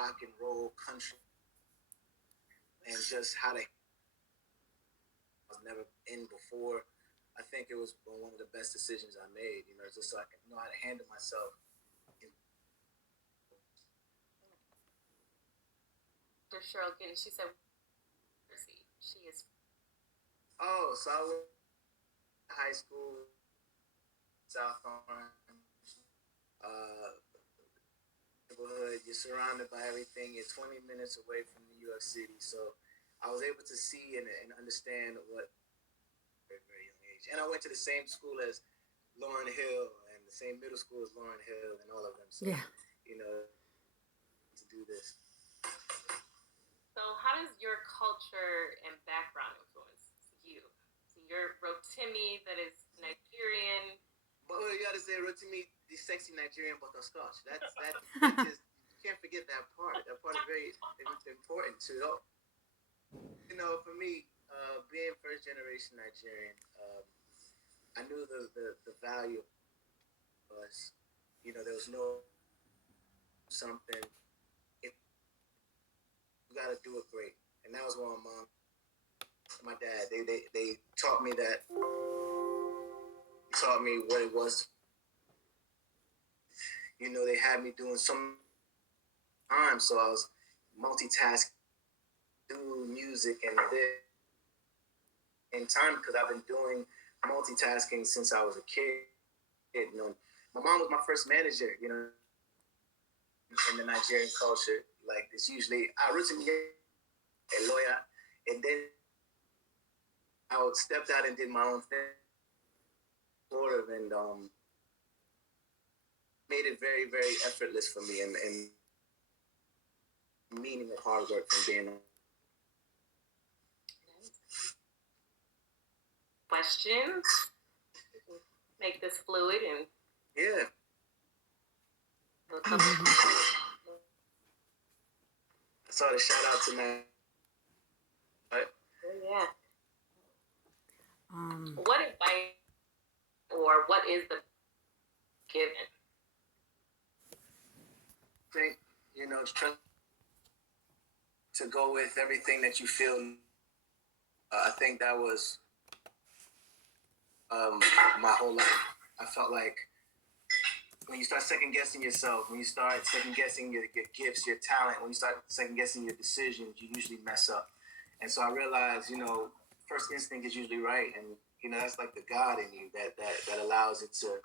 rock and roll, country, and just how to I was never in before. I think it was one of the best decisions I made. Just so I can know how to handle myself. Dr. Cheryl Giddens, she said, she is. Oh, so I went to high school, South Orange, neighborhood. You're surrounded by everything. You're 20 minutes away from New York City. So I was able to see and understand what very, very young age. And I went to the same school as Lauryn Hill and the same middle school as Lauryn Hill and all of them. So, to do this. So how does your culture and background influence you? So you're Rotimi, that is Nigerian. But you gotta say Rotimi, the sexy Nigerian butterscotch. That is, you can't forget that part. That part is very important to know. For me, being first generation Nigerian, I knew the value was, there was no something. If you gotta do it great, and that was what my mom, my dad, they taught me that. Taught me what it was. They had me doing some time, so I was multitasking, do music and this in time because I've been doing multitasking since I was a kid. My mom was my first manager. In the Nigerian culture, like it's usually I originally a lawyer, and then I stepped out and did my own thing, sort of, and made it very, very effortless for me, and meaning of hard work from being. Questions? Make this fluid and yeah. I saw the shout out tonight. Yeah. What advice or what is the given? I think try to go with everything that you feel. I think that was my whole life. I felt like when you start second guessing yourself, when you start second guessing your gifts, your talent, when you start second guessing your decisions, you usually mess up. And so I realized, first instinct is usually right, and that's like the God in you that allows it to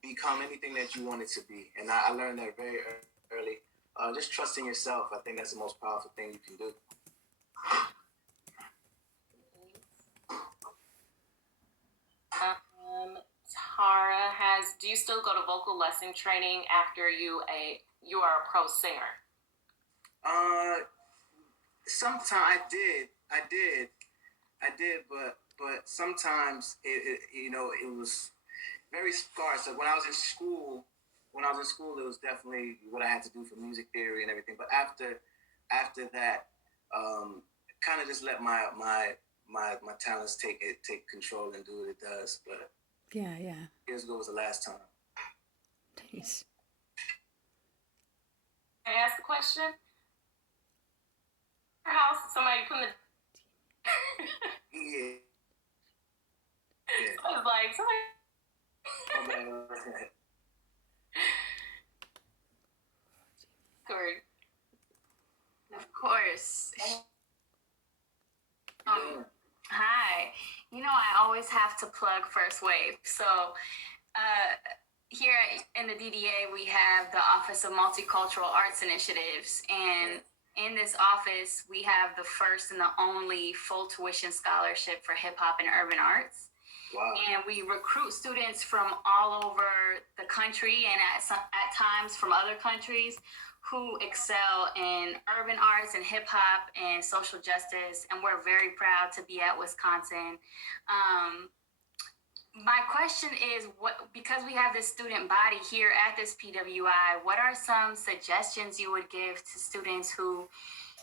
become anything that you want it to be. And I learned that very early. Just trusting yourself, I think that's the most powerful thing you can do. Tara do you still go to vocal lesson training after you are a pro singer? Sometimes I did, but sometimes it was very scarce. Like when I was in school, it was definitely what I had to do for music theory and everything. But after that, kind of just let my talents take control and do what it does. But yeah, years ago was the last time. Nice. Can I ask a question? Your house, somebody put the yeah. I was like, somebody. Of course. Hi. I always have to plug First Wave. So here in the DDA, we have the Office of Multicultural Arts Initiatives. And in this office, we have the first and the only full tuition scholarship for hip hop and urban arts. Wow. And we recruit students from all over the country and at times from other countries who excel in urban arts and hip hop and social justice. And we're very proud to be at Wisconsin. My question is, because we have this student body here at this PWI, what are some suggestions you would give to students who,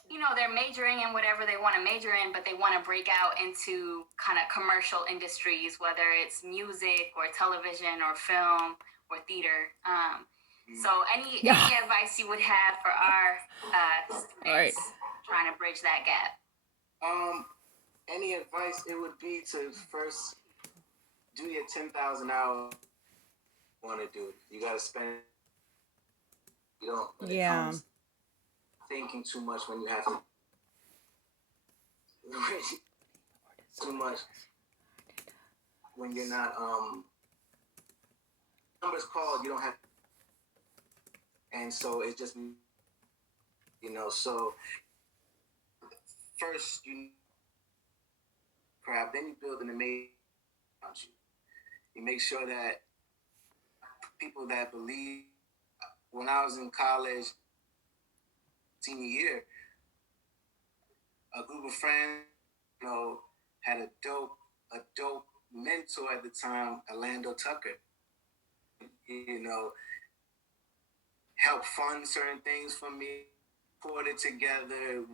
they're majoring in whatever they want to major in, but they want to break out into kind of commercial industries, whether it's music or television or film or theater? So, any advice you would have for our students All right. trying to bridge that gap? Any advice? It would be to first do your 10,000 hours. Want to do? You got to spend. You don't. When it Yeah. comes thinking too much when you have to. Too much when you're not numbers called. You don't have. And so it just so first you crap, then you build an amazing around you. You make sure that people that believe. When I was in college, senior year, a group of friends, had a dope mentor at the time, Orlando Tucker. You know, helped fund certain things for me, put it together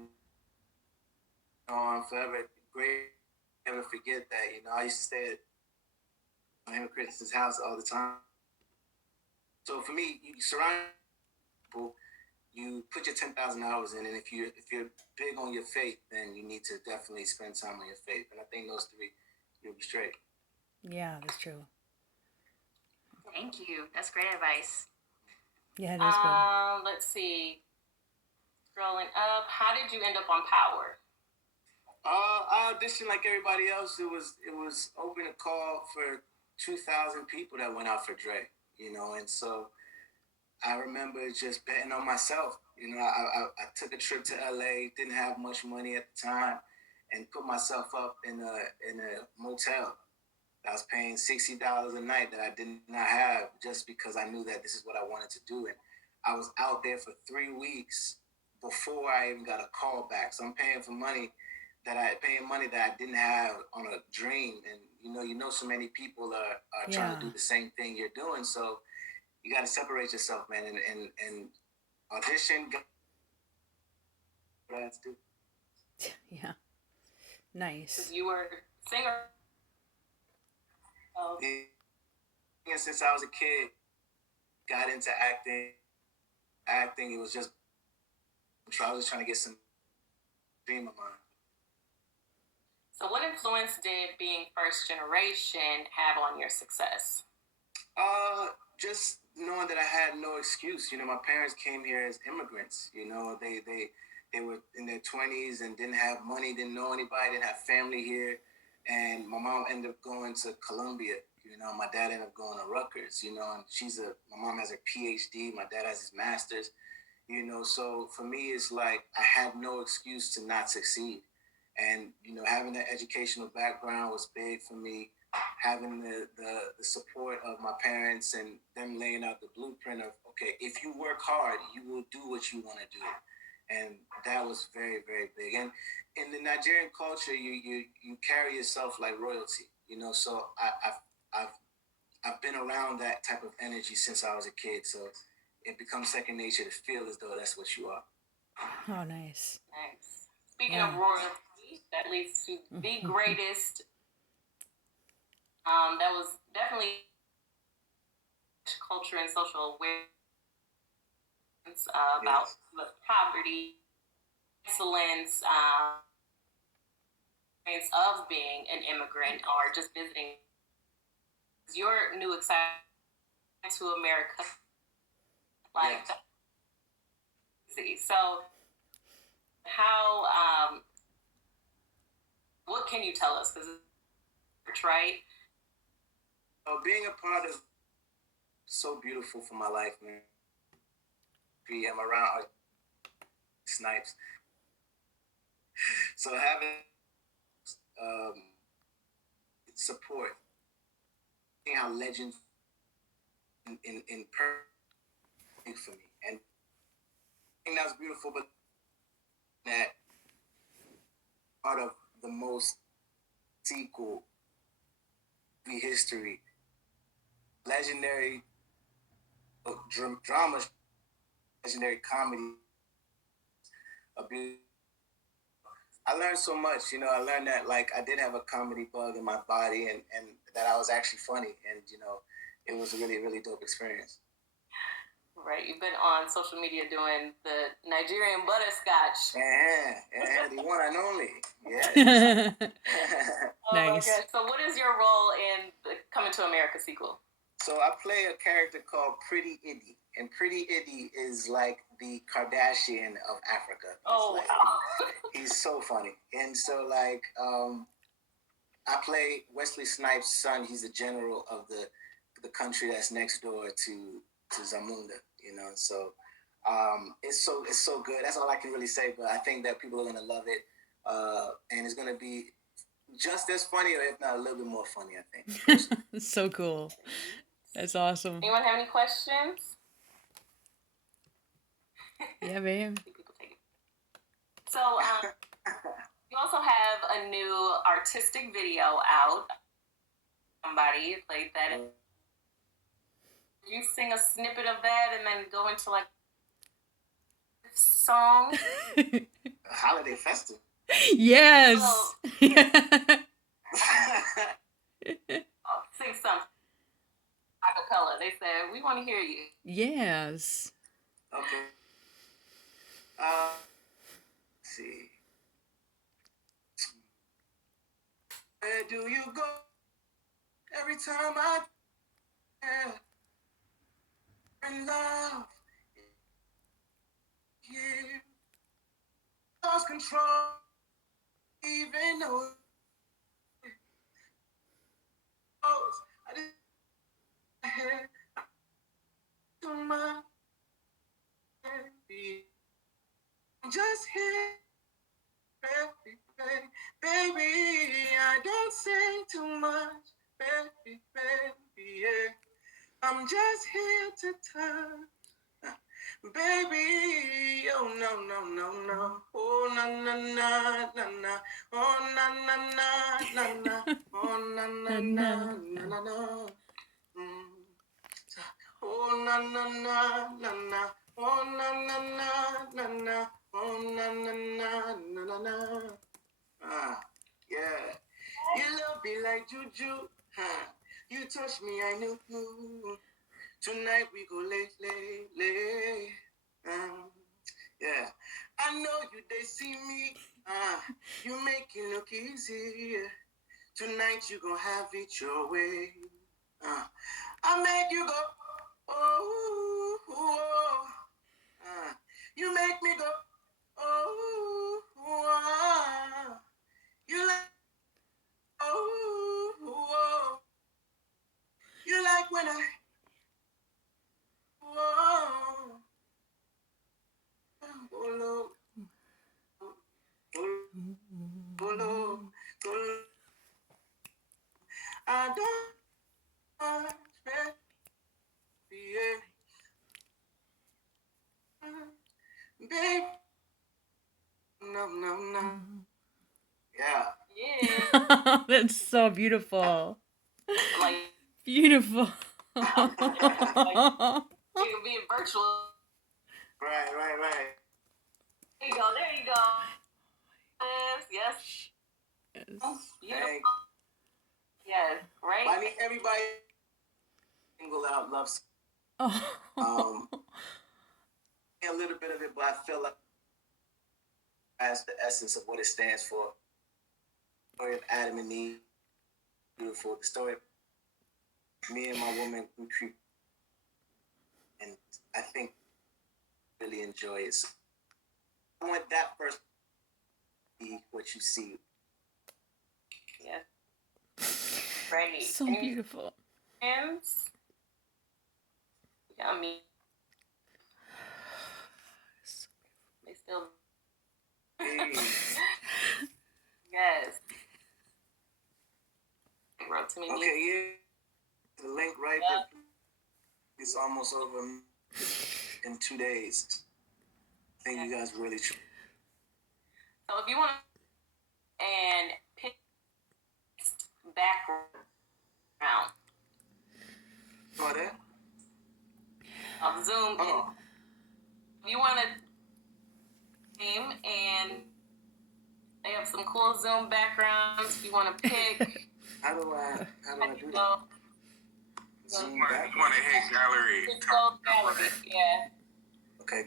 on forever. Great, never forget that. I used to stay at him and Chris's house all the time. So for me, you surround people, you put your 10,000 hours in, and if you're big on your faith, then you need to definitely spend time on your faith. And I think those three, you'll be straight. Yeah, that's true. Thank you. That's great advice. Yeah, that's good. Let's see. Scrolling up. How did you end up on Power? I auditioned like everybody else. It was open a call for 2,000 people that went out for Dre. And so I remember just betting on myself. I took a trip to LA, didn't have much money at the time, and put myself up in a motel. I was paying $60 a night that I did not have just because I knew that this is what I wanted to do. And I was out there for 3 weeks before I even got a call back. So I'm paying money that I didn't have on a dream. And so many people are trying to do the same thing you're doing. So you got to separate yourself, man, and audition. What I had to do. Yeah. Nice. You were a singer. Yeah. Since I was a kid, got into acting. It was just I was just trying to get some dream of mine. So what influence did being first generation have on your success? Just knowing that I had no excuse. My parents came here as immigrants. They were in their 20s and didn't have money, didn't know anybody, didn't have family here. And my mom ended up going to Columbia. My dad ended up going to Rutgers. And my mom has her PhD. My dad has his master's. So for me, it's like I had no excuse to not succeed. And, having that educational background was big for me. Having the support of my parents and them laying out the blueprint of, okay, if you work hard, you will do what you want to do. And that was very, very big. And in the Nigerian culture, you carry yourself like royalty, so I've been around that type of energy since I was a kid. So it becomes second nature to feel as though that's what you are. Oh, nice. Nice. Speaking of royalty, that leads to the greatest. That was definitely culture and social awareness about poverty, excellence, of being an immigrant or just visiting. Your new excitement to America, like so. How? What can you tell us? Because it's right. Being a part of so beautiful for my life, man. I'm around snipes, so having support, seeing how legends in person for me, and I think that's beautiful. But that part of the most sequel history, legendary drama, legendary comedy. I learned so much. I learned that I did have a comedy bug in my body, and that I was actually funny, and it was a really, really dope experience. Right, you've been on social media doing the Nigerian butterscotch. Yeah, the one and only. Yes. Oh my Nice. gosh. So what is your role in the Coming to America sequel? So I play a character called Pretty Iddy. And Pretty Iddy is like the Kardashian of Africa. Oh, like, wow. He's so funny. And so like I play Wesley Snipes' son. He's the general of the country that's next door to Zamunda, you know. So it's so good. That's all I can really say. But I think that people are gonna love it, and it's gonna be just as funny, or if not a little bit more funny. I think. So cool. That's awesome. Anyone have any questions? Yeah, babe. People take it. So you also have a new artistic video out. Somebody played that. You sing a snippet of that and then go into like song. Holiday festival. Yes. Oh, sing something. Acapella. They said we want to hear you. Yes. Okay. Let's see. Where do you go? Every time I in love, you lost control, even though I didn't have too much. I'm just here, baby. I don't say too much, baby, yeah. I'm just here to touch, baby. Oh no, no, no, no. Oh na na na na na. Oh na na na na na. Oh na na na na na na. Oh na na na na na. Oh na na na na na. Oh na na na na na na. Yeah. You love me like juju. You touch me, I knew. Tonight we go lay. Yeah. I know you they see me. You make it look easy. Tonight you gon' have it your way. I make you go. Oh, oh. You make me go. Oh, oh. You like. Oh, oh. You like when I. Oh, oh, oh, I don't expect babe. No. Yeah. Yeah. That's so beautiful. Like Beautiful. you being virtual. Right. There you go. Yes. Beautiful. Yes, right? I mean, everybody single out loves Oh. a little bit of it, but I feel like that's the essence of what it stands for. The story of Adam and Eve, beautiful. The story of me and my woman, we creep, and I think really enjoy it. So I want that first to be what you see. Yeah. Right. So beautiful. Hands. Yummy. They still. Yes. Rotimi. Okay, yeah. The link right there. It's almost over in 2 days. I think you guys really try. So if you want and pick background. Oh, that? I'll zoom in. If you want to name and they have some cool Zoom backgrounds. If you want to pick, how do I do that? Zoom You back. want to hit gallery. Just go gallery. Yeah. Okay.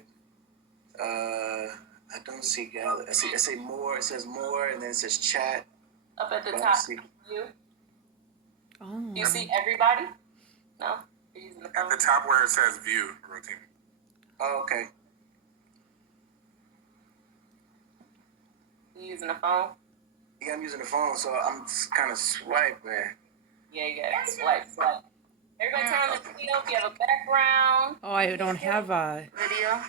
I don't see gallery. I see more. It says more, and then it says chat. Up at the But I top. don't see. You. Oh. You see everybody? No. You're using the At phone. the top where it says view, Rotimi. Oh, okay. You using the phone? Yeah, I'm using the phone, so I'm kind of swiping. Yeah, you got swipe. Everybody turn on the video if you have a background. Oh, I don't have a. Video.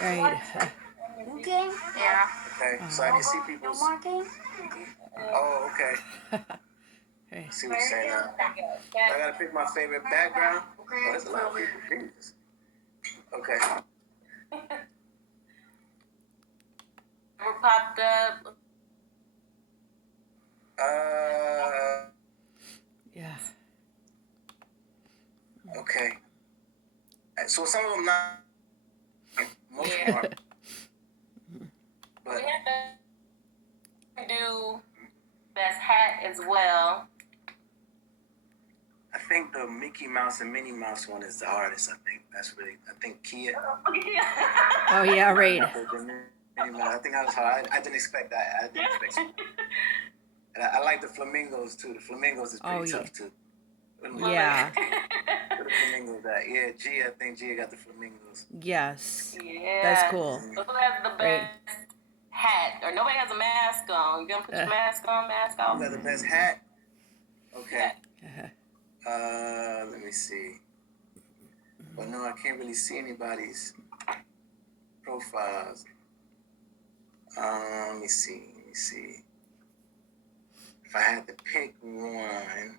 Right. Okay. Yeah. Okay, so I can see people's. marking? Oh, okay. Right. I see what you're saying now. I gotta pick my favorite background. Oh, there's a lot of people. Jesus. Okay. Ever popped up? Yeah. Okay. So some of them not. Most of them are. But We have to do best hat as well. I think the Mickey Mouse and Minnie Mouse one is the hardest. I think Kia. Oh, yeah, right. I think that was hard. I didn't expect that. I didn't expect it. And I like the flamingos too. The flamingos is pretty tough too. Yeah. Where the flamingos at? Yeah, Gia. I think Gia got the flamingos. Yes. Yeah. That's cool. So who has the best hat? Or nobody has a mask on. You gonna put your mask on, mask off? You got the best hat? Okay. Uh-huh. Let me see. But no, I can't really see anybody's profiles. Let me see. If I had to pick one,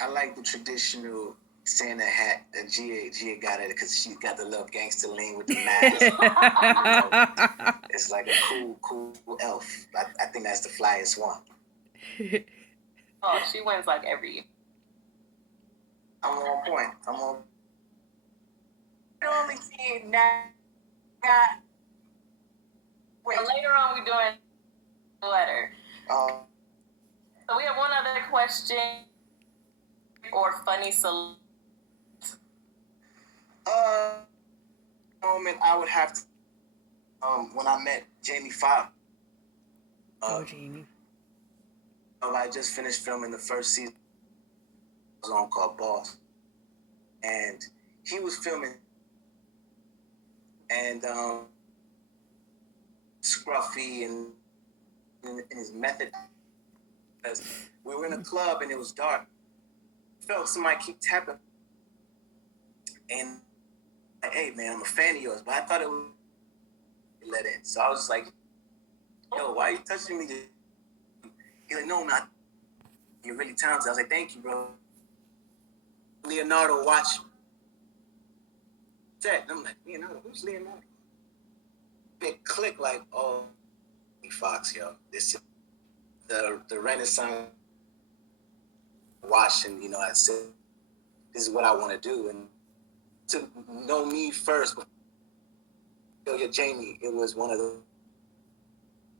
I like the traditional Santa hat that Gia got it because she got the little gangster lean with the mask. It's like a cool elf. I think that's the flyest one. Oh, she wins like every year. I'm on point. I only see now. Well, later on, we're doing a letter. So we have one other question or funny solution. Moment I would have to. When I met Jamie Foxx. Oh, Jamie. I just finished filming the first season. It was on called Boss, and he was filming, and scruffy and in his method. Because we were in a club and it was dark. I felt somebody keep tapping, and like, hey man, I'm a fan of yours, but I thought it would let in. So I was just like, yo, why are you touching me? He's like, no, man, you're really talented. I was like, thank you, bro. Leonardo, watch. And I'm like, Leonardo, who's Leonardo? It clicked like, oh, Fox, yo. This is the Renaissance watching, I said, this is what I want to do. And to know me first, you're Jamie, it was one of the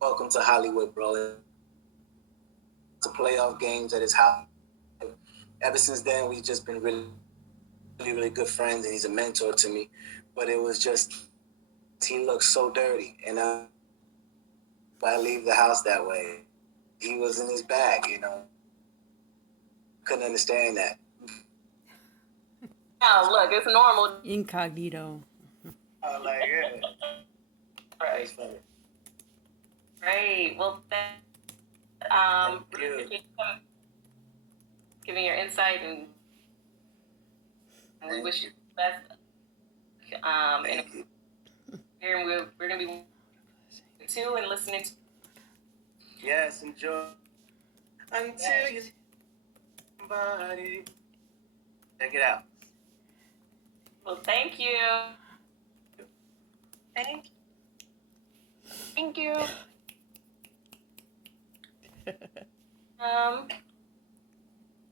welcome to Hollywood, bro. To playoff games at his house. Ever since then, we've just been really, really, really good friends, and he's a mentor to me. But it was just, he looked so dirty, and I leave the house that way. He was in his bag, Couldn't understand that. Oh, look, it's normal. Incognito. I was like, yeah. Right. Great. Well, Thank you. Giving your insight, and we wish you the best. And here we're gonna be too and listening to. Yes, enjoy. Until you see somebody. Check it out. Well, thank you. Thank you.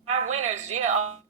Our winners, Gia.